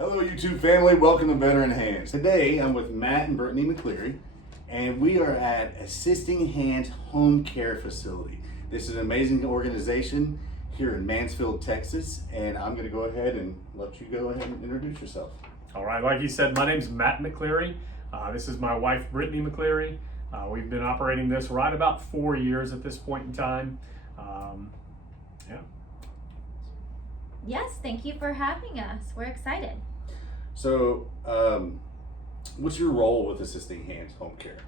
Hello, YouTube family. Welcome to Better in Hands. Today, I'm with Matt and Brittany McCleary, and we are at Assisting Hands Home Care Facility. This is an amazing organization here in Mansfield, Texas, and I'm going to go ahead and let you go ahead and introduce yourself. All right, like you said, my name's Matt McCleary. This is my wife, Brittany McCleary. We've been operating this right about 4 years at this point in time. Yes, thank you for having us. We're excited. So, what's your role with Assisting Hands Home Care?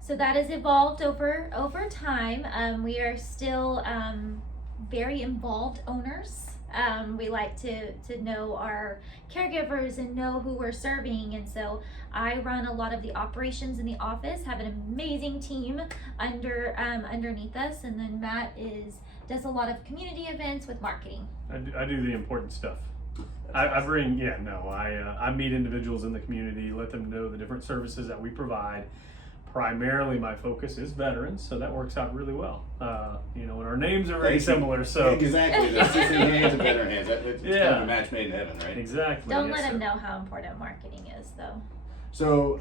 So that has evolved over time. We are still very involved owners. We like to know our caregivers and know who we're serving, and so I run a lot of the operations in the office. Have an amazing team underneath us, and then Matt does a lot of community events with marketing. I do the important stuff. I meet individuals in the community, let them know the different services that we provide. Primarily, my focus is veterans, so that works out really well. And our names are very similar. So exactly, the Assisting Hands and Better Hands. It's kind of a match made in heaven, right? Exactly. Don't let them know how important marketing is, though. So,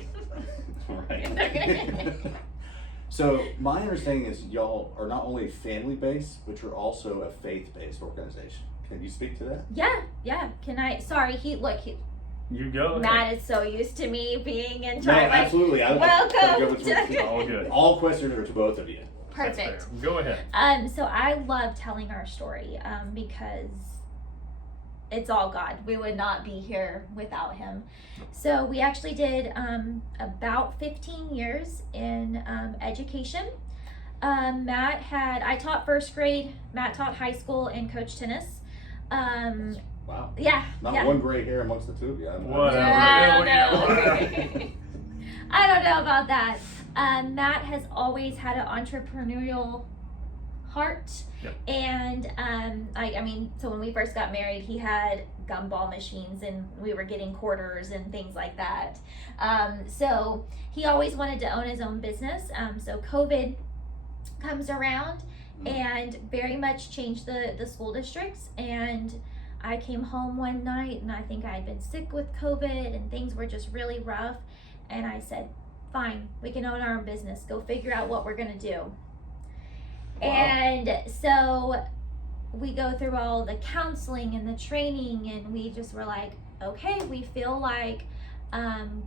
right. So my understanding is y'all are not only family-based, but you're also a faith-based organization. Can you speak to that? Yeah. Can I? Sorry, You go. Matt is so used to me being in No, charge. absolutely. Welcome. All good. All questions are to both of you. Perfect. Go ahead. So I love telling our story because it's all God. We would not be here without him. So we actually did about 15 years in education. I taught first grade, Matt taught high school and coached tennis. Wow. Yeah. Not one gray hair amongst the two of you. Whatever. I don't know about that. Matt has always had an entrepreneurial heart. Yep. And so when we first got married, he had gumball machines and we were getting quarters and things like that. So he always wanted to own his own business. So COVID comes around and very much changed the school districts, and I came home one night and I think I had been sick with COVID and things were just really rough, and I said, fine, we can own our own business, go figure out what we're gonna do. Wow. And so we go through all the counseling and the training, and we just were like, okay, we feel like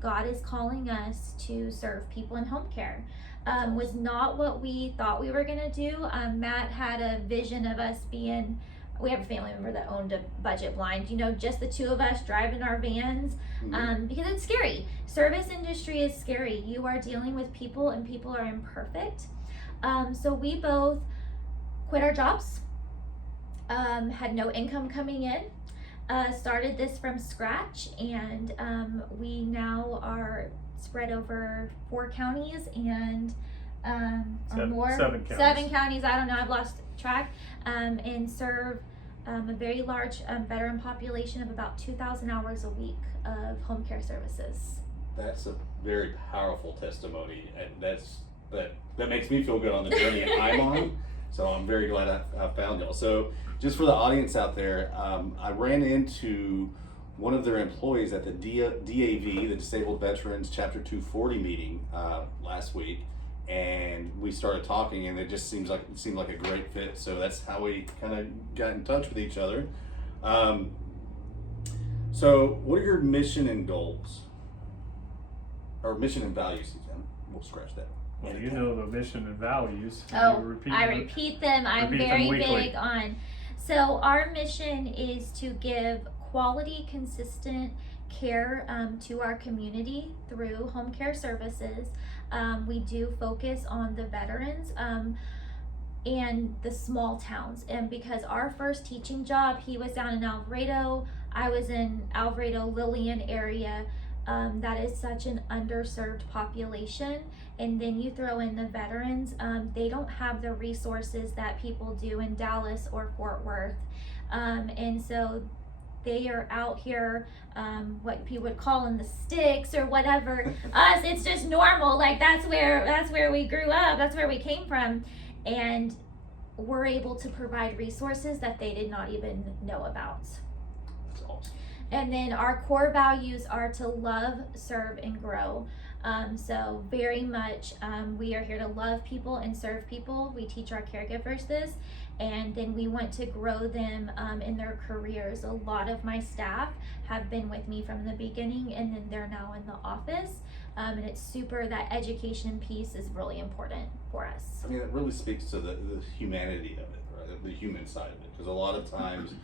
God is calling us to serve people in home care. Was not what we thought we were gonna do. Matt had a vision of us being, we have a family member that owned a Budget Blind, just the two of us driving our vans, because it's scary. Service industry is scary. You are dealing with people and people are imperfect. So we both quit our jobs, had no income coming in, started this from scratch, and we now are spread over 4 counties and or more. 7 counties. 7 counties, I don't know, I've lost track, and serve a very large veteran population of about 2,000 hours a week of home care services. That's a very powerful testimony, and that makes me feel good on the journey I'm on. So I'm very glad I found y'all. So just for the audience out there, I ran into one of their employees at the DAV, the Disabled Veterans Chapter 240 meeting last week, and we started talking, and it seemed like a great fit. So that's how we kind of got in touch with each other. So what are your mission and goals? Or mission and values, Suzanne? We'll scratch that. Well, you know the mission and values. I repeat them. I'm very big on. So our mission is to give quality, consistent care to our community through home care services. We do focus on the veterans and the small towns. And because our first teaching job, he was down in Alvarado, I was in Alvarado, Lillian area. That is such an underserved population, and then you throw in the veterans, they don't have the resources that people do in Dallas or Fort Worth, and so they are out here, what people would call in the sticks or whatever. Us, it's just normal, like that's where we grew up, that's where we came from, and we're able to provide resources that they did not even know about. That's awesome. And then our core values are to love, serve, and grow. So very much, we are here to love people and serve people. We teach our caregivers this, and then we want to grow them in their careers. A lot of my staff have been with me from the beginning, and then they're now in the office. And it's super, that education piece is really important for us. I mean, it really speaks to the humanity of it, right? The human side of it. Because a lot of times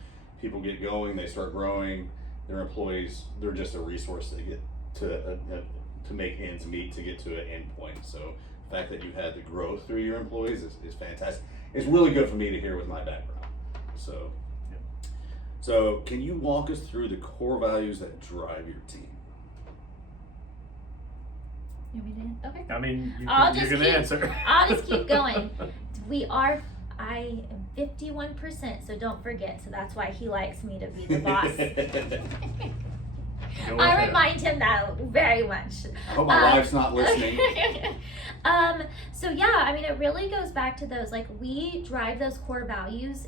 people get going, they start growing, their employees, they're just a resource they get to make ends meet, to get to an end point. So the fact that you had the growth through your employees is fantastic. It's really good for me to hear with my background. So, so can you walk us through the core values that drive your team? You want me to? Okay. I mean, you can keep, answer. I'll just keep going. I am 51%, so don't forget. So that's why he likes me to be the boss. I remind him that very much. I hope my wife's not listening. So yeah, I mean, it really goes back to those, like, we drive those core values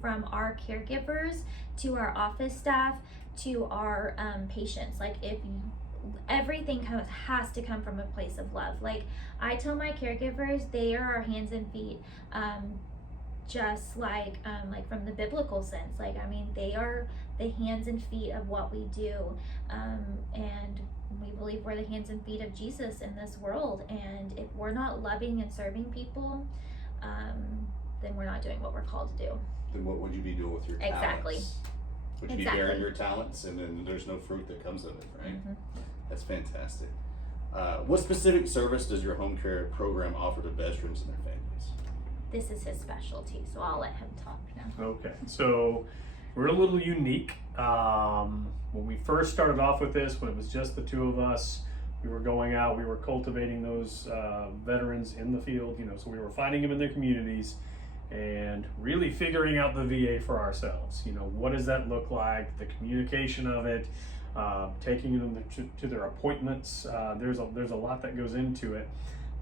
from our caregivers to our office staff to our patients. Like, everything has to come from a place of love. Like, I tell my caregivers, they are our hands and feet, just like from the biblical sense. Like, I mean, they are the hands and feet of what we do, and we believe we're the hands and feet of Jesus in this world. And if we're not loving and serving people, then we're not doing what we're called to do. Then what would you be doing with your talents? Exactly. Would you be bearing your talents, and then there's no fruit that comes of it, right? Mm-hmm. That's fantastic. What specific service does your home care program offer to veterans and their families? This is his specialty, so I'll let him talk now. Okay, so we're a little unique. When we first started off with this, when it was just the two of us, we were going out, we were cultivating those veterans in the field, so we were finding them in their communities and really figuring out the VA for ourselves. What does that look like? The communication of it, taking them to their appointments. There's a lot that goes into it.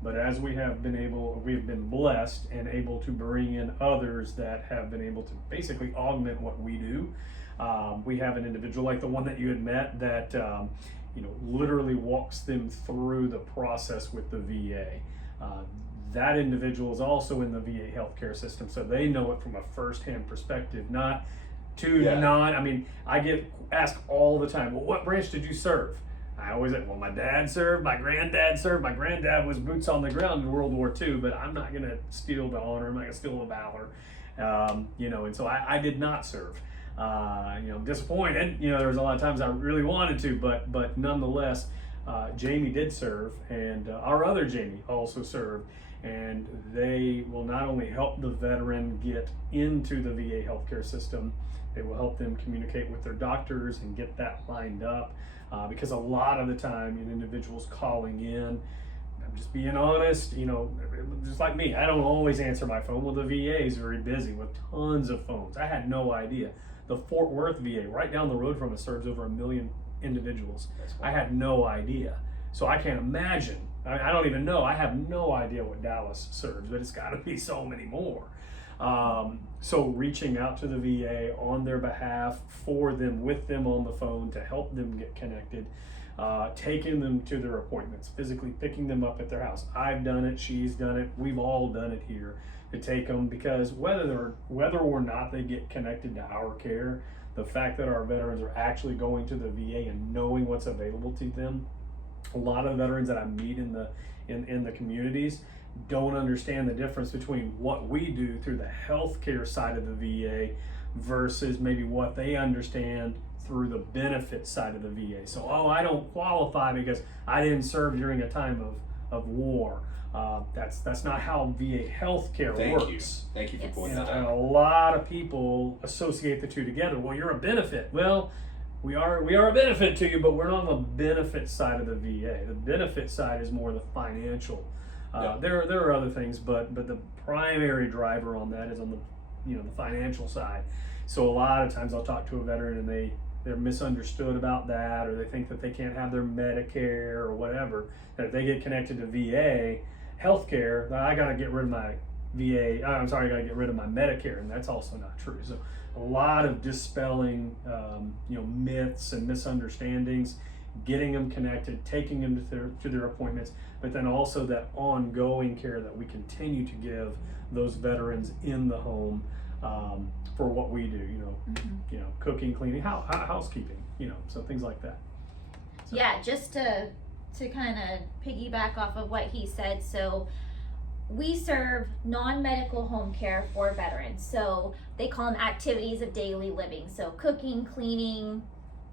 But as we've been blessed and able to bring in others that have been able to basically augment what we do. We have an individual like the one that you had met that literally walks them through the process with the VA. That individual is also in the VA healthcare system, so they know it from a first-hand perspective, not I mean, I get asked all the time, well, what branch did you serve? I always say, well, my dad served, my granddad served. My granddad was boots on the ground in World War II, but I'm not going to steal the honor. I'm not going to steal the valor. And so I did not serve. Disappointed. There was a lot of times I really wanted to, but nonetheless, Jamie did serve, and our other Jamie also served. And they will not only help the veteran get into the VA healthcare system, they will help them communicate with their doctors and get that lined up. Because a lot of the time, individuals calling in, I'm just being honest, just like me, I don't always answer my phone. Well, the VA is very busy with tons of phones. I had no idea. The Fort Worth VA, right down the road from us, serves over 1 million individuals. I had no idea. So I can't imagine. I don't even know. I have no idea what Dallas serves, but it's got to be so many more. So reaching out to the VA on their behalf, for them, with them on the phone to help them get connected, taking them to their appointments, physically picking them up at their house. I've done it, she's done it, we've all done it here, to take them, because whether or not they get connected to our care, the fact that our veterans are actually going to the VA and knowing what's available to them, a lot of veterans that I meet in the communities don't understand the difference between what we do through the healthcare side of the VA versus maybe what they understand through the benefit side of the VA. So, I don't qualify because I didn't serve during a time of war. That's not how VA healthcare works. Thank you for pointing that And out. a lot of people associate the two together. Well, you're a benefit. Well, we are a benefit to you, but we're not on the benefit side of the VA. The benefit side is more the financial. There are other things, but the primary driver on that is on the the financial side. So a lot of times I'll talk to a veteran and they're misunderstood about that, or they think that they can't have their Medicare or whatever. That if they get connected to VA healthcare, I got to get rid of my VA, I'm sorry, I gotta get rid of my Medicare, and that's also not true. So a lot of dispelling, myths and misunderstandings, getting them connected, taking them to their appointments, but then also that ongoing care that we continue to give those veterans in the home for what we do, cooking, cleaning, housekeeping, so things like that. So. Yeah, just to kind of piggyback off of what he said, so we serve non-medical home care for veterans. So they call them activities of daily living. So cooking, cleaning,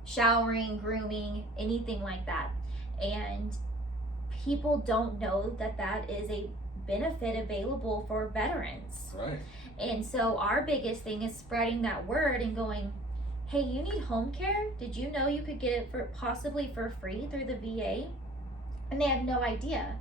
showering, grooming, anything like that. And people don't know that that is a benefit available for veterans. Right. And so our biggest thing is spreading that word and going, hey, you need home care? Did you know you could get it possibly for free through the VA? And they have no idea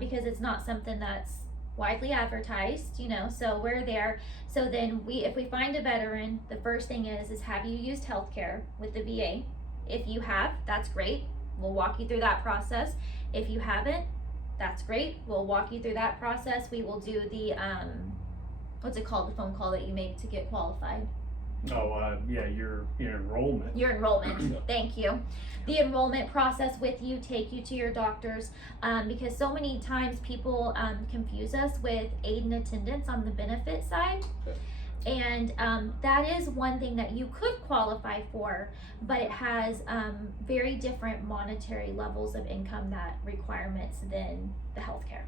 because it's not something that's widely advertised, so we're there. So then if we find a veteran, the first thing is have you used healthcare with the VA? If you have, that's great. We'll walk you through that process. If you haven't, that's great. We'll walk you through that process. We will do the, what's it called? The phone call that you make to get qualified. Oh, your enrollment. Your enrollment, thank you. The enrollment process with you, take you to your doctors, because so many times people confuse us with aid and attendance on the benefit side. Okay. And that is one thing that you could qualify for, but it has very different monetary levels of income that requirements than the healthcare.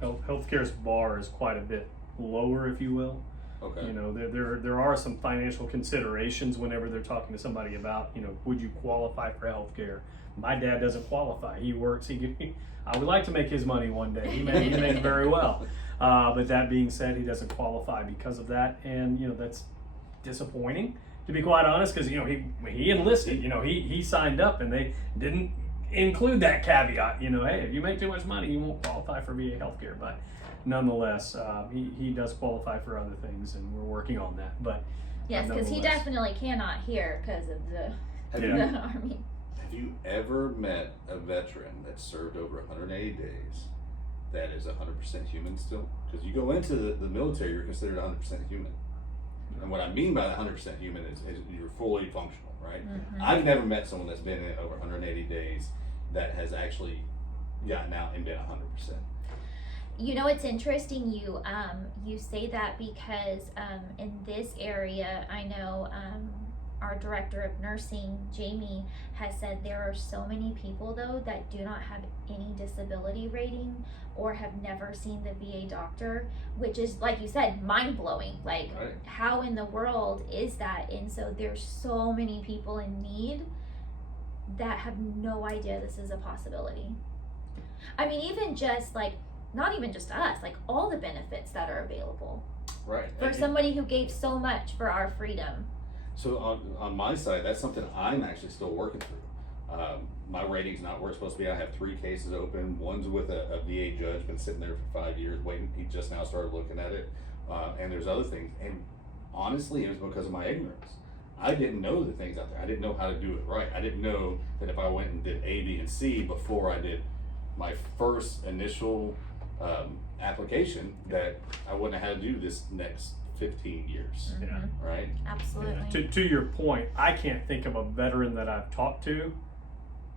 Healthcare's bar is quite a bit lower, if you will. Okay. There are some financial considerations whenever they're talking to somebody about, would you qualify for health care? My dad doesn't qualify. He works. I would like to make his money one day. He makes very well. But that being said, he doesn't qualify because of that. And, that's disappointing, to be quite honest, because, he enlisted, he signed up and they didn't include that caveat, hey, if you make too much money, you won't qualify for VA healthcare. But nonetheless, he does qualify for other things, and we're working on that. But yes, because he definitely cannot hear because of the Army. Have you ever met a veteran that served over 180 days that is 100% human still? Because you go into the military, you're considered 100% human. And what I mean by 100% human is you're fully functional, right? Mm-hmm. I've never met someone that's been in over 180 days that has actually gotten out and been 100%. It's interesting you say that because in this area, I know our director of nursing, Jamie, has said there are so many people though that do not have any disability rating or have never seen the VA doctor, which is, like you said, mind-blowing. Like, right. How in the world is that? And so there's so many people in need that have no idea this is a possibility. I mean, even just like, not even just us, like all the benefits that are available. Right. For somebody who gave so much for our freedom. So on my side, that's something I'm actually still working through. My rating's not where it's supposed to be. I have 3 cases open. One's with a VA judge, been sitting there for 5 years waiting. He just now started looking at it. And there's other things. And honestly, it was because of my ignorance. I didn't know the things out there. I didn't know how to do it right. I didn't know that if I went and did A, B, and C before I did my first initial application, that I wouldn't have had to do this next 15 years. Yeah. Right? Absolutely. Yeah. To your point, I can't think of a veteran that I've talked to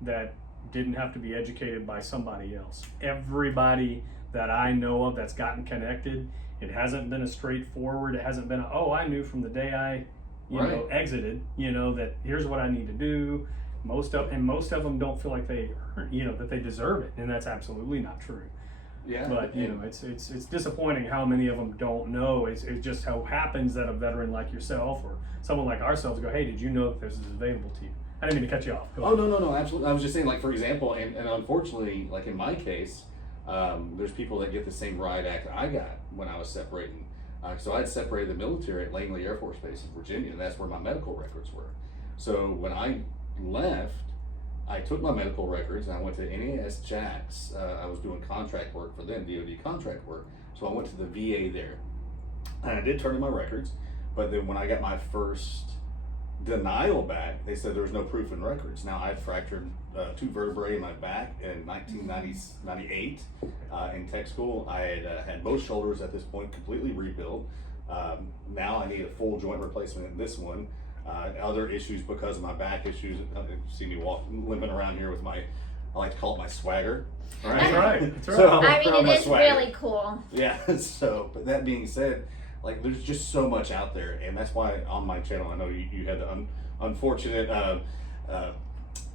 that didn't have to be educated by somebody else. Everybody that I know of that's gotten connected, it hasn't been a straightforward, it hasn't been I knew from the day I exited, that here's what I need to do. Most of them don't feel like they that they deserve it, and that's absolutely not true. Yeah. But it's disappointing how many of them don't know. It's just how happens that a veteran like yourself or someone like ourselves go, hey, did you know that this is available to you? I didn't mean to cut you off. Oh, no, absolutely. I was just saying, like, for example, and unfortunately, like in my case, there's people that get the same riot act I got when I was separating. So I had separated the military at Langley Air Force Base in Virginia, and that's where my medical records were. So when I left, I took my medical records and I went to NAS Jax. I was doing contract work for them, DoD contract work. So I went to the VA there. And I did turn in my records, but then when I got my first denial back, they said there was no proof in records. Now, I fractured 2 vertebrae in my back in 1998 in tech school. I had both shoulders at this point completely rebuilt. Now I need a full joint replacement in this one. Other issues because of my back issues. You see me limping around here with my, I like to call it my swagger. Right. That's right. That's right. So, I mean, around it my is swagger. really cool. Yeah, so, but that being said, like, there's just so much out there, and that's why on my channel, I know you had the unfortunate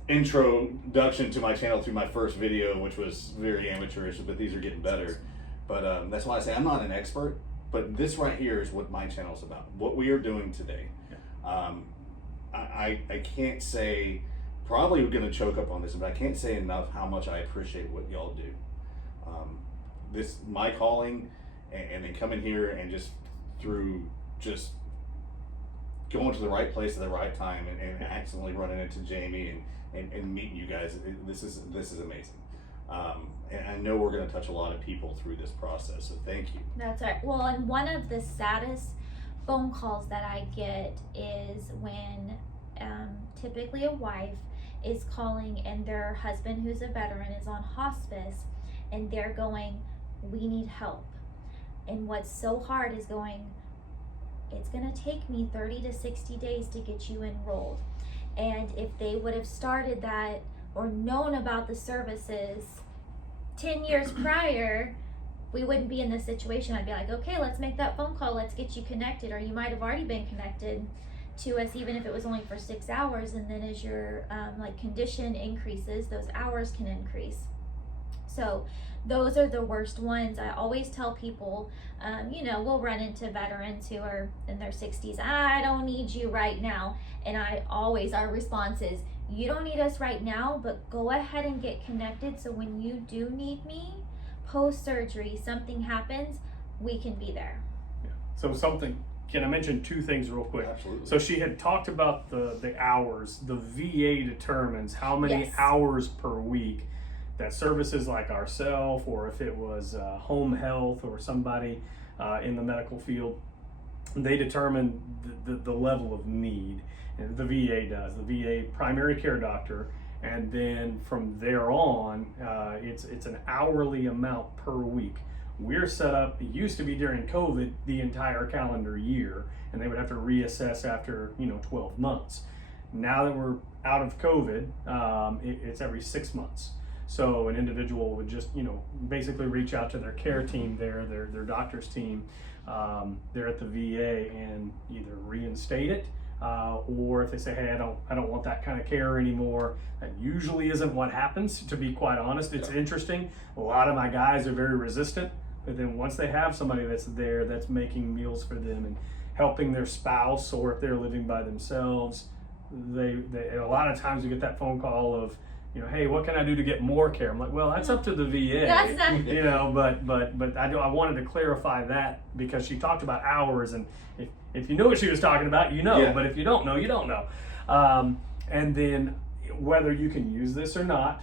introduction to my channel through my first video, which was very amateurish, but these are getting better. But that's why I say I'm not an expert, but this right here is what my channel is about, what we are doing today. I can't say, probably going to choke up on this, but I can't say enough how much I appreciate what y'all do. This, my calling, and then coming here and just through just going to the right place at the right time and accidentally running into Jamie and meeting you guys, this is amazing. And I know we're going to touch a lot of people through this process, so thank you. That's right. Well, and one of the saddest phone calls that I get is when typically a wife is calling and their husband, who's a veteran, is on hospice, and they're going, we need help. And what's so hard is going, it's going to take me 30 to 60 days to get you enrolled. And if they would have started that or known about the services 10 years prior, we wouldn't be in this situation. I'd be like, okay, let's make that phone call. Let's get you connected. Or you might have already been connected to us, even if it was only for 6 hours. And then as your condition increases, those hours can increase. So those are the worst ones. I always tell people, we'll run into veterans who are in their 60s. I don't need you right now. And our response is, you don't need us right now, but go ahead and get connected. So when you do need me, post-surgery, something happens, we can be there. Yeah. So can I mention 2 things real quick? Absolutely. So she had talked about the hours. The VA determines how many Yes. hours per week that services like ourselves, or if it was home health or somebody in the medical field, they determine the level of need. And the VA does. The VA primary care doctor, and then from there on, it's an hourly amount per week. We're set up, it used to be during COVID, the entire calendar year, and they would have to reassess after 12 months. Now that we're out of COVID, it's every 6 months. So an individual would just, basically reach out to their care team there, their doctor's team there at the VA, and either reinstate it, or if they say, hey, I don't want that kind of care anymore. That usually isn't what happens, to be quite honest. It's interesting. A lot of my guys are very resistant, but then once they have somebody that's there, that's making meals for them and helping their spouse, or if they're living by themselves, they a lot of times we get that phone call of, hey, what can I do to get more care? I'm like, well, that's up to the VA. That's not- But I wanted to clarify that, because she talked about hours, and if you know what she was talking about, Yeah. but if you don't know, you don't know. And then whether you can use this or not,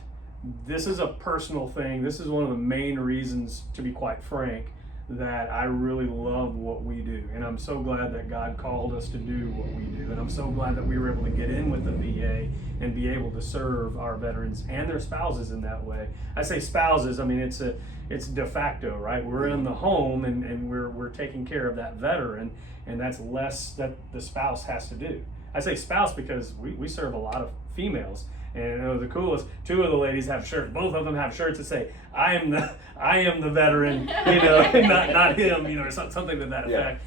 this is a personal thing. This is one of the main reasons, to be quite frank, that I really love what we do. And I'm so glad that God called us to do what we do. And I'm so glad that we were able to get in with the VA and be able to serve our veterans and their spouses in that way. I say spouses, I mean, it's de facto, right? We're in the home and we're taking care of that veteran, and that's less that the spouse has to do. I say spouse because we serve a lot of females. And the coolest, 2 of the ladies have shirts. Both of them have shirts that say, I am the veteran, not him, or something to that effect. Yeah.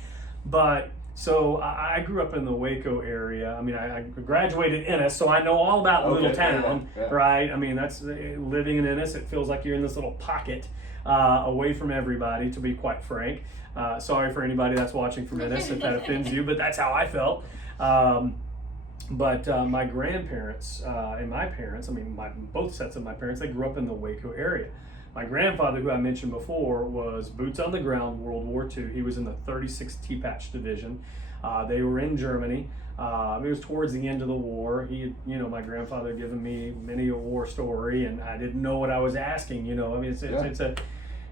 But so I grew up in the Waco area. I mean, I graduated in Ennis, so I know all about the little Okay, town, yeah. right? I mean, that's living in Ennis. It feels like you're in this little pocket away from everybody, to be quite frank. Sorry for anybody that's watching from Ennis if that offends you, but that's how I felt. But my grandparents and my parents, both sets of my parents, they grew up in the Waco area. My grandfather, who I mentioned before, was boots on the ground, World War II. He was in the 36th T-Patch Division. They were in Germany. It was towards the end of the war. My grandfather had given me many a war story, and I didn't know what I was asking.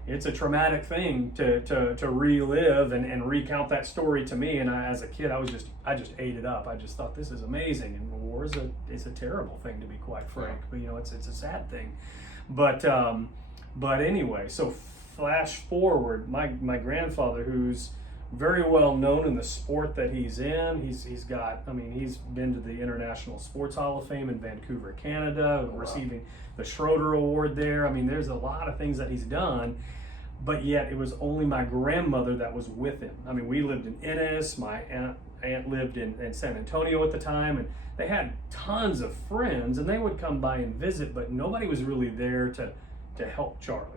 it's a traumatic thing to relive and recount that story to me. And as a kid, I just ate it up. I just thought, this is amazing. And war is a terrible thing, to be quite frank. But it's a sad thing. But anyway, so flash forward, my grandfather, who's very well known in the sport that he's in. He's been to the International Sports Hall of Fame in Vancouver, Canada, receiving the Schroeder Award there. I mean, there's a lot of things that he's done, but yet it was only my grandmother that was with him. I mean, we lived in Ennis. My aunt lived in San Antonio at the time, and they had tons of friends, and they would come by and visit, but nobody was really there to help Charlie.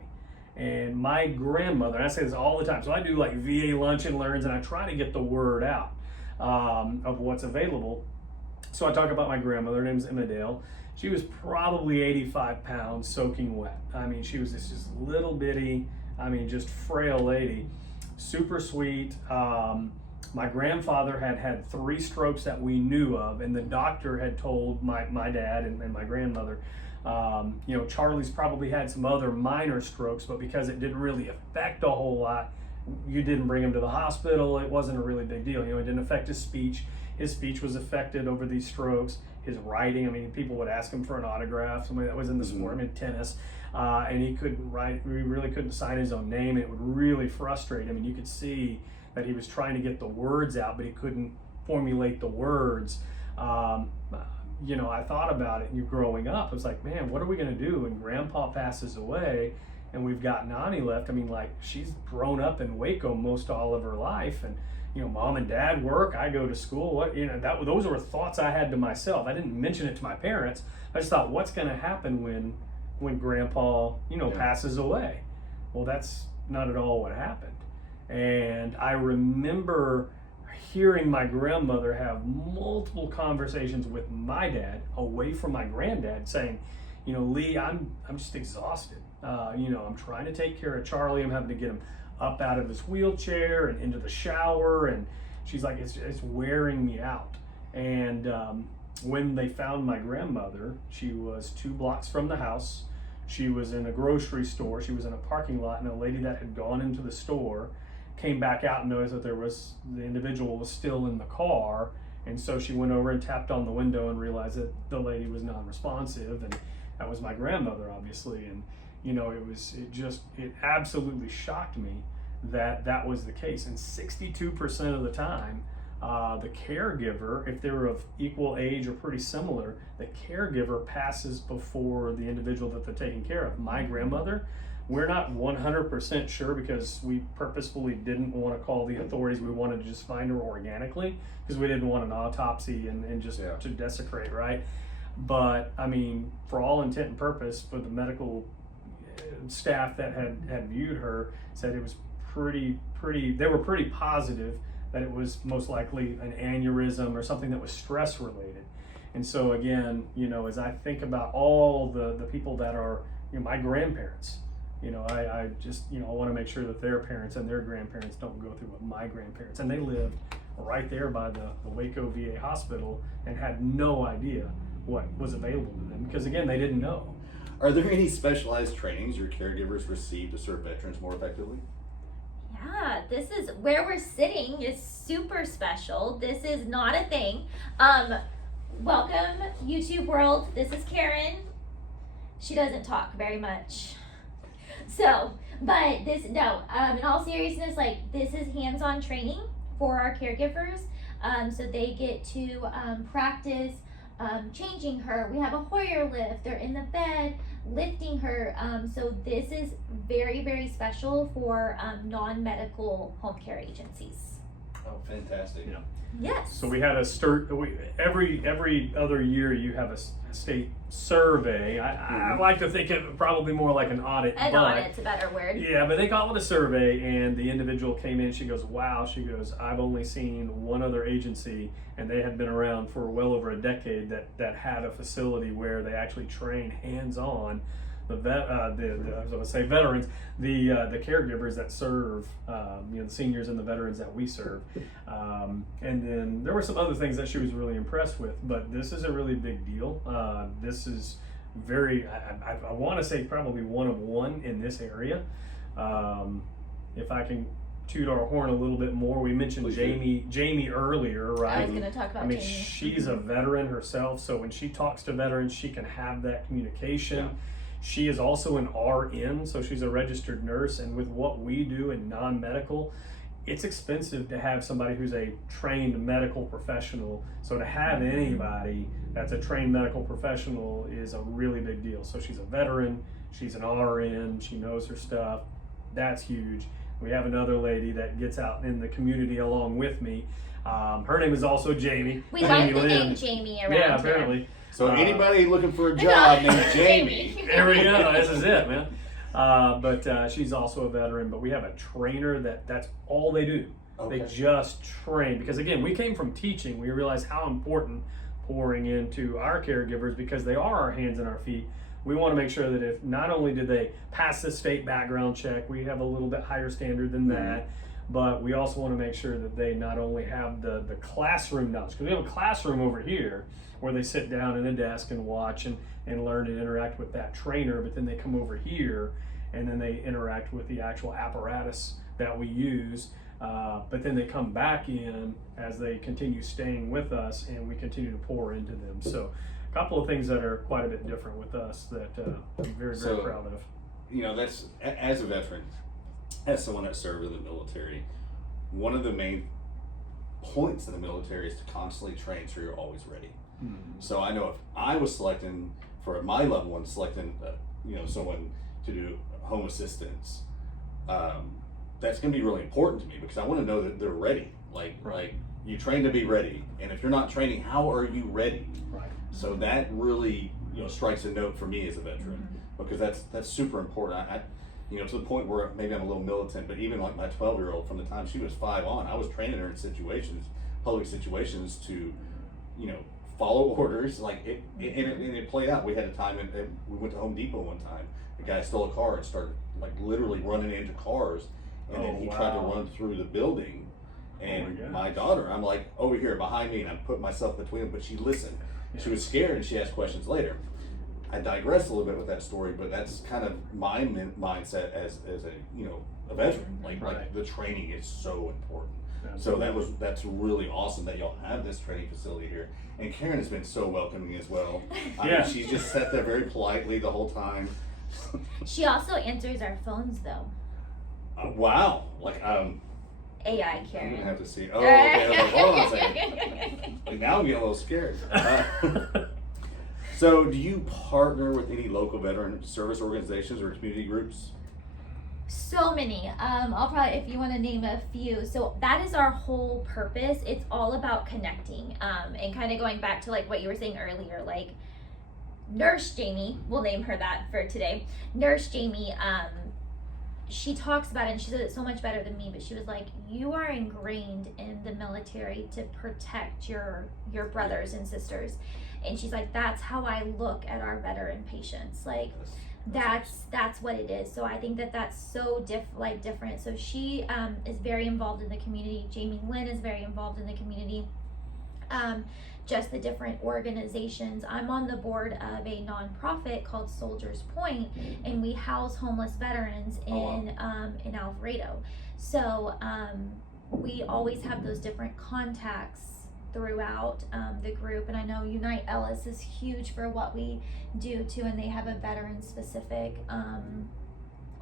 And my grandmother, and I say this all the time, so I do like VA lunch and learns, and I try to get the word out of what's available. So I talk about my grandmother. Her name's Emma Dale. She was probably 85 pounds, soaking wet. I mean, she was this just little bitty, just frail lady, super sweet. My grandfather had 3 strokes that we knew of, and the doctor had told my dad and my grandmother, Charlie's probably had some other minor strokes, but because it didn't really affect a whole lot, you didn't bring him to the hospital. It wasn't a really big deal. It didn't affect his speech. His speech was affected over these strokes. His writing, people would ask him for an autograph, somebody that was in the sport, tennis, and he couldn't write, he really couldn't sign his own name. It would really frustrate him, and you could see that he was trying to get the words out, but he couldn't formulate the words. I thought about it growing up. I was like, man, what are we going to do when Grandpa passes away and we've got Nani left? She's grown up in Waco most all of her life, and Mom and Dad work, I go to school. Those were thoughts I had to myself. I didn't mention it to my parents. I just thought, what's going to happen when Grandpa, passes away? Well, that's not at all what happened. And I remember hearing my grandmother have multiple conversations with my dad away from my granddad, saying, Lee, I'm just exhausted. I'm trying to take care of Charlie. I'm having to get him up out of his wheelchair and into the shower, and she's like, it's wearing me out. And when they found my grandmother, she was 2 blocks from the house. She was in a grocery store. She was in a parking lot, and a lady that had gone into the store came back out and noticed that the individual was still in the car. And so she went over and tapped on the window and realized that the lady was non-responsive, and that was my grandmother, obviously. And it absolutely shocked me that was the case. And 62% of the time, the caregiver, if they're of equal age or pretty similar, the caregiver passes before the individual that they're taking care of. My grandmother, we're not 100% sure, because we purposefully didn't want to call the authorities. We wanted to just find her organically, because we didn't want an autopsy and just to desecrate, right? But for all intent and purpose, for the medical staff that had viewed her, said it was they were pretty positive that it was most likely an aneurysm or something that was stress related. And so again, as I think about all the people that are my grandparents, I just I want to make sure that their parents and their grandparents don't go through what my grandparents, and they lived right there by the Waco VA hospital and had no idea what was available to them, because again, they didn't know. Are there any specialized trainings your caregivers receive to serve veterans more effectively? Yeah, this is where we're sitting is super special. This is not a thing. Welcome, YouTube world. This is Karen. She doesn't talk very much. So, but in all seriousness, this is hands-on training for our caregivers. So they get to practice changing her. We have a Hoyer lift. They're in the bed, lifting her. So this is very, very special for non-medical home care agencies. Oh, fantastic. Yeah. Yes. So we had every other year you have a state survey. I like to think of it probably more like an audit. Audit's a better word. Yeah, but they call it a survey, and the individual came in, she goes, wow, I've only seen one other agency, and they had been around for well over a decade, that had a facility where they actually train hands-on the veterans, the caregivers that serve, the seniors and the veterans that we serve. And then there were some other things that she was really impressed with, but this is a really big deal. This is I want to say probably one of one in this area. If I can toot our horn a little bit more, we mentioned Please do. Jamie earlier, I right? was going to talk about I mean, Jamie. she's a veteran herself, so when she talks to veterans, she can have that communication. Yeah. She is also an RN, so she's a registered nurse, and with what we do in non-medical, it's expensive to have somebody who's a trained medical professional. So to have anybody that's a trained medical professional is a really big deal. So she's a veteran, she's an RN, she knows her stuff. That's huge. We have another lady that gets out in the community along with me. Her name is also Jamie. We like Jamie the name Lynn. Jamie around Yeah, here. apparently. So anybody looking for a job named Jamie. There we go. This is it, man. But she's also a veteran. But we have a trainer that's all they do. Okay. They just train because again, we came from teaching. We realized how important pouring into our caregivers because they are our hands and our feet. We want to make sure that if not only do they pass the state background check, we have a little bit higher standard than that, but we also want to make sure that they not only have the classroom knowledge, because we have a classroom over here where they sit down at a desk and watch and learn and interact with that trainer, but then they come over here and then they interact with the actual apparatus that we use. But then they come back in as they continue staying with us and we continue to pour into them. So a couple of things that are quite a bit different with us that I'm very, very So- proud of. You know, that's as a veteran, as someone that served in the military, one of the main points in the military is to constantly train so you're always ready. So I know if I was selecting for my loved one, selecting someone to do home assistance, that's going to be really important to me because I want to know that they're ready. Like you train to be ready, and if you're not training, how are you ready? Right. So that really strikes a note for me as a veteran because that's super important. I to the point where maybe I'm a little militant, but even like my 12-year-old, from the time she was 5 on, I was training her in public situations to follow orders. Like it played out. We had a time and we went to Home Depot one time. The guy stole a car and started like literally running into cars, and then he tried to run through the building. And my daughter, I'm like over here behind me, and I'm putting myself between them, but she listened. She was scared and she asked questions later. I digress a little bit with that story, but that's kind of my mindset as a veteran. Like the training is so important. Absolutely. So that's really awesome that y'all have this training facility here. And Karen has been so welcoming as well. I Yeah. mean, she's just sat there very politely the whole time. She also answers our phones though. Wow. AI I'm Karen. gonna have to see. Oh, okay. I was like, hold on a second. Like now I'm getting a little scared. So, do you partner with any local veteran service organizations or community groups? So many. I'll probably, if you want to name a few. So that is our whole purpose. It's all about connecting. And kind of going back to like what you were saying earlier, like Nurse Jamie, we'll name her that for today. Nurse Jamie, she talks about it and she said it so much better than me, but she was like, you are ingrained in the military to protect your brothers and sisters. And she's like, that's how I look at our veteran patients. Like, that's what it is. So I think that's so different. So she is very involved in the community. Jamie Lynn is very involved in the community. Just the different organizations. I'm on the board of a nonprofit called Soldiers Point, and we house homeless veterans in Alvarado. So we always have those different contacts throughout the group, and I know Unite Ellis is huge for what we do too, and they have a veteran specific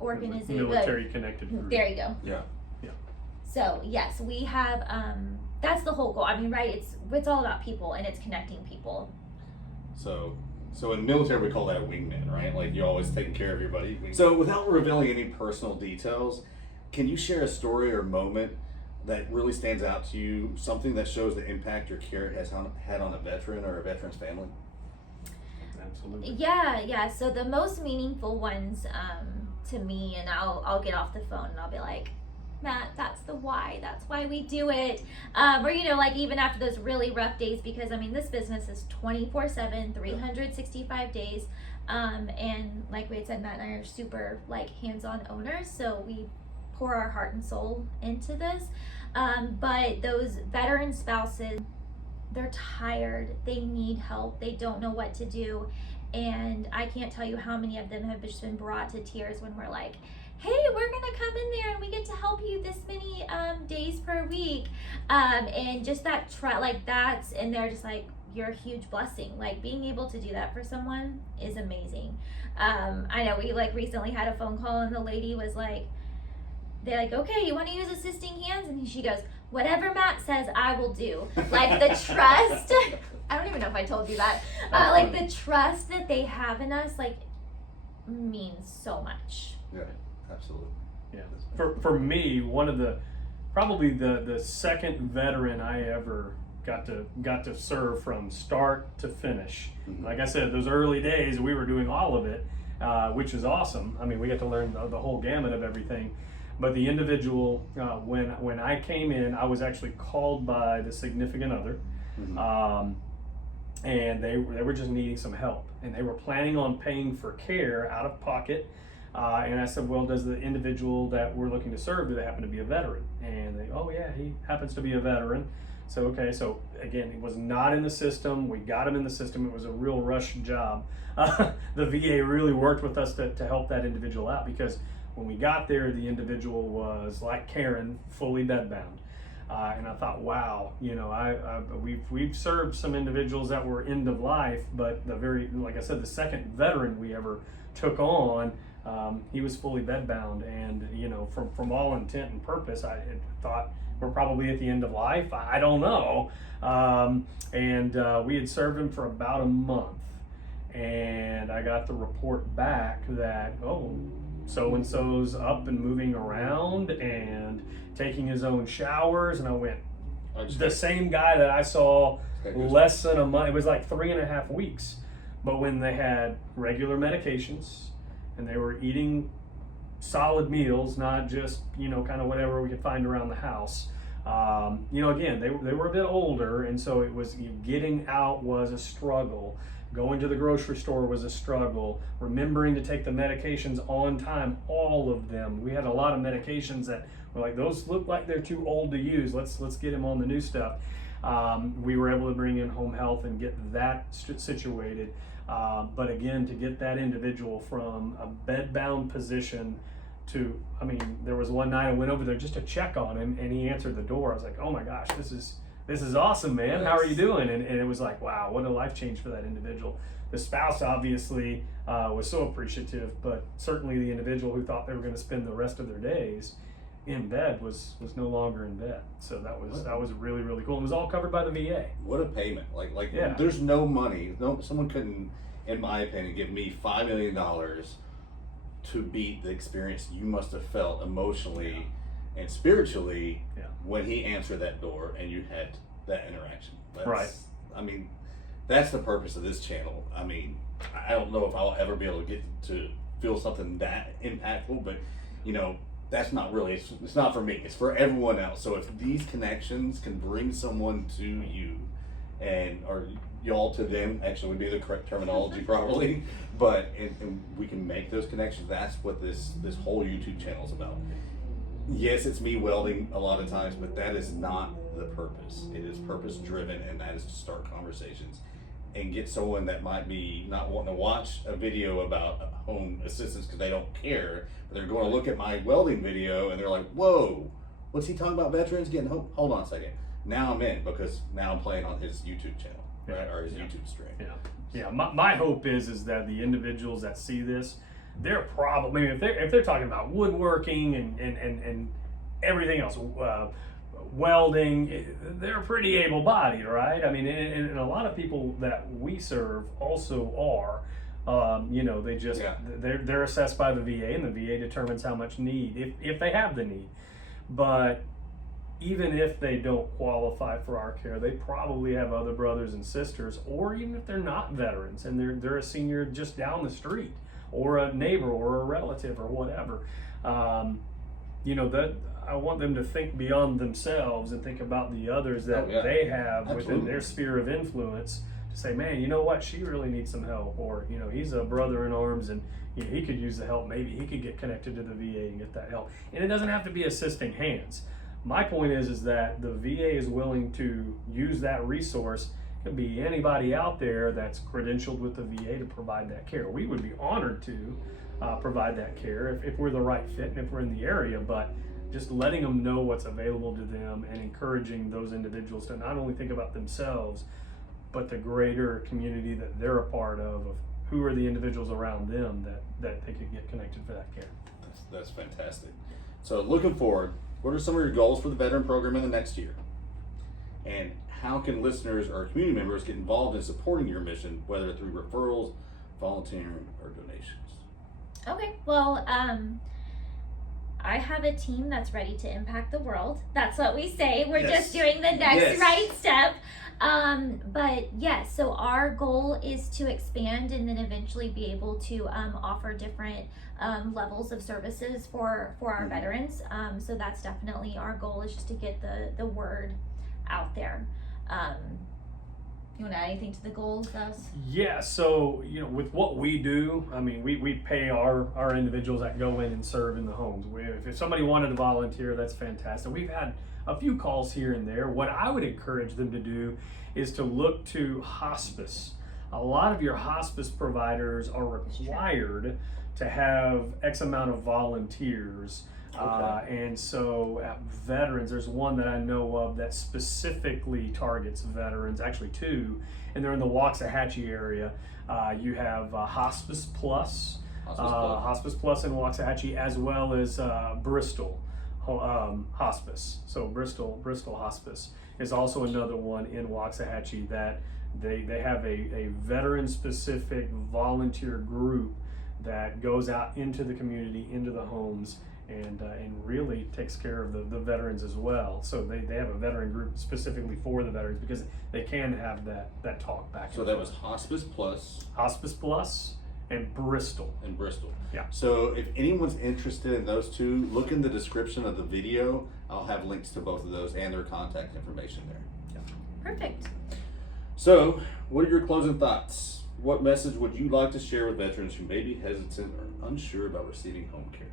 organization. Military connected group. There you go. Yeah. So yes, we have that's the whole goal. I mean, right, it's all about people and it's connecting people. So in military we call that a wingman, right? Like you're always taking care of your buddy. So without revealing any personal details, can you share a story or moment that really stands out to you, something that shows the impact your care has had on a veteran or a veteran's family? Absolutely. Yeah. So the most meaningful ones to me, and I'll get off the phone and I'll be like, Matt, that's why we do it. Or like even after those really rough days, because I mean this business is 24/7, 365 days. And like we had said, Matt and I are super like hands-on owners, so we pour our heart and soul into this. But those veteran spouses, they're tired, they need help, they don't know what to do. And I can't tell you how many of them have just been brought to tears when we're like, hey, we're gonna come in there and we get to help you this many days per week, and just that that's, and they're just like, you're a huge blessing. Like, being able to do that for someone is amazing. I know we like recently had a phone call and the lady was like, they're like, okay, you want to use assisting hands? And she goes, whatever Matt says, I will do. Like, the trust, I don't even know if I told you that. Like, the trust that they have in us, like, means so much. Yeah, absolutely. Yeah. For me, one of probably the second veteran I ever got to serve from start to finish. Mhm. Like I said, those early days we were doing all of it, which is awesome. I mean, we got to learn the whole gamut of everything. But the individual, when I came in, I was actually called by the significant other, Mhm. and they were just needing some help, and they were planning on paying for care out of pocket. And I said, well, does the individual that we're looking to serve, do they happen to be a veteran? And they, oh yeah, he happens to be a veteran. So, okay, so again, he was not in the system. We got him in the system. It was a real rush job. The VA really worked with us to help that individual out, because when we got there, the individual was like Karen, fully bedbound. And I thought, wow, you know, we've served some individuals that were end of life, but like I said, the second veteran we ever took on, he was fully bedbound, and you know, from all intent and purpose, I thought we're probably at the end of life. I don't know, and we had served him for about a month, and I got the report back that, oh, so and so's up and moving around and taking his own showers, and I went, the same guy that I saw less than a month. It was like 3.5 weeks, but when they had regular medications and they were eating solid meals, not just, you know, kind of whatever we could find around the house. You know, again, they were a bit older, and so it was, getting out was a struggle. Going to the grocery store was a struggle. Remembering to take the medications on time, all of them. We had a lot of medications that were like, those look like they're too old to use. Let's get him on the new stuff. We were able to bring in home health and get that situated. But again, to get that individual from a bedbound position to, I mean, there was one night I went over there just to check on him, and he answered the door. I was like, oh my gosh, this is awesome, man. How are you doing? And it was like, wow, what a life change for that individual. The spouse obviously was so appreciative, but certainly the individual who thought they were going to spend the rest of their days in bed was no longer in bed. So that was really, really cool. It was all covered by the VA. What a payment! Like Yeah. There's no money. No, someone couldn't, in my opinion, give me $5 million to beat the experience you must have felt emotionally and spiritually when he answered that door and you had that interaction. Right. I mean, that's the purpose of this channel. I mean, I don't know if I'll ever be able to get to feel something that impactful, but you know, that's not really, it's not for me, it's for everyone else. So if these connections can bring someone to you, or y'all to them, actually would be the correct terminology probably, but and we can make those connections. That's what this whole YouTube channel is about. Yes, it's me welding a lot of times, but that is not the purpose. It is purpose driven, and that is to start conversations and get someone that might be not wanting to watch a video about home assistance because they don't care, but they're going to look at my welding video and they're like, whoa, what's he talking about veterans getting home? Hold on a second. Now I'm in, because now I'm playing on his YouTube channel, right? Or his YouTube stream. Yeah. My hope is that the individuals that see this, they're probably, I mean, if they're talking about woodworking and everything else, welding, they're pretty able-bodied, right? I mean, and a lot of people that we serve also are. You know, they just they're assessed by the VA, and the VA determines how much need, if they have the need. But even if they don't qualify for our care, they probably have other brothers and sisters, or even if they're not veterans and they're a senior just down the street, or a neighbor or a relative or whatever. You know, that I want them to think beyond themselves and think about the others that they have within their sphere of influence, to say, man, you know what, she really needs some help, or you know, he's a brother in arms and you know, he could use the help. Maybe he could get connected to the VA and get that help. And it doesn't have to be assisting hands. My point is that the VA is willing to use that resource. It could be anybody out there that's credentialed with the VA to provide that care. We would be honored to, provide that care if we're the right fit and if we're in the area. But just letting them know what's available to them and encouraging those individuals to not only think about themselves, but the greater community that they're a part of who are the individuals around them that they could get connected for that care. That's fantastic. So looking forward, what are some of your goals for the veteran program in the next year? And how can listeners or community members get involved in supporting your mission, whether through referrals, volunteering, or donations? Okay, well, I have a team that's ready to impact the world. That's what we say. We're Yes. just doing the next Yes. right step. But yes, so our goal is to expand and then eventually be able to offer different levels of services for our Mhm. veterans. So that's definitely our goal, is just to get the word out there. You want to add anything to the goals, Gus? Yeah, so with what we do, I mean, we pay our individuals that go in and serve in the homes. If somebody wanted to volunteer, that's fantastic. We've had a few calls here and there. What I would encourage them to do is to look to hospice. A lot of your hospice providers are required to have X amount of volunteers. And so at veterans, there's one that I know of that specifically targets veterans, actually two, and they're in the Waxahachie area. You have Hospice Plus, Hospice Plus in Waxahachie, as well as Bristol Hospice. So Bristol Hospice is also another one in Waxahachie that they have a veteran specific volunteer group that goes out into the community, into the homes, and really takes care of the veterans as well. So they have a veteran group specifically for the veterans because they can have that talk back. So that was Hospice Plus Hospice Plus and Bristol. and Bristol. Yeah. So if anyone's interested in those two, look in the description of the video. I'll have links to both of those and their contact information there. Perfect. So, what are your closing thoughts? What message would you like to share with veterans who may be hesitant or unsure about receiving home care?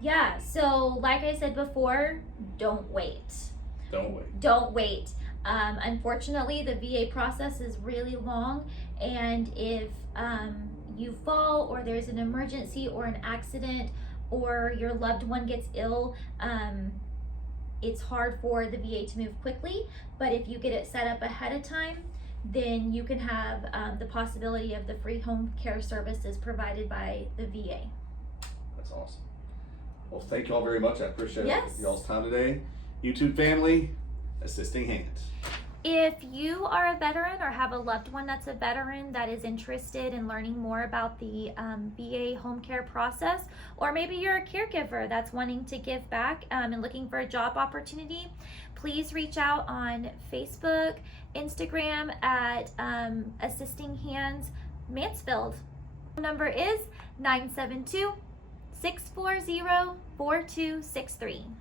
Yeah, so like I said before, don't wait. Don't wait. Don't wait. Unfortunately, the VA process is really long, and if you fall or there's an emergency or an accident or your loved one gets ill, it's hard for the VA to move quickly. But if you get it set up ahead of time, then you can have the possibility of the free home care services provided by the VA. That's awesome. Well, thank you all very much. I appreciate Yes. y'all's time today. YouTube family, assisting hands. If you are a veteran or have a loved one that's a veteran that is interested in learning more about the VA home care process, or maybe you're a caregiver that's wanting to give back and looking for a job opportunity, please reach out on Facebook, Instagram at Assisting Hands Mansfield. The number is 972-640-4263.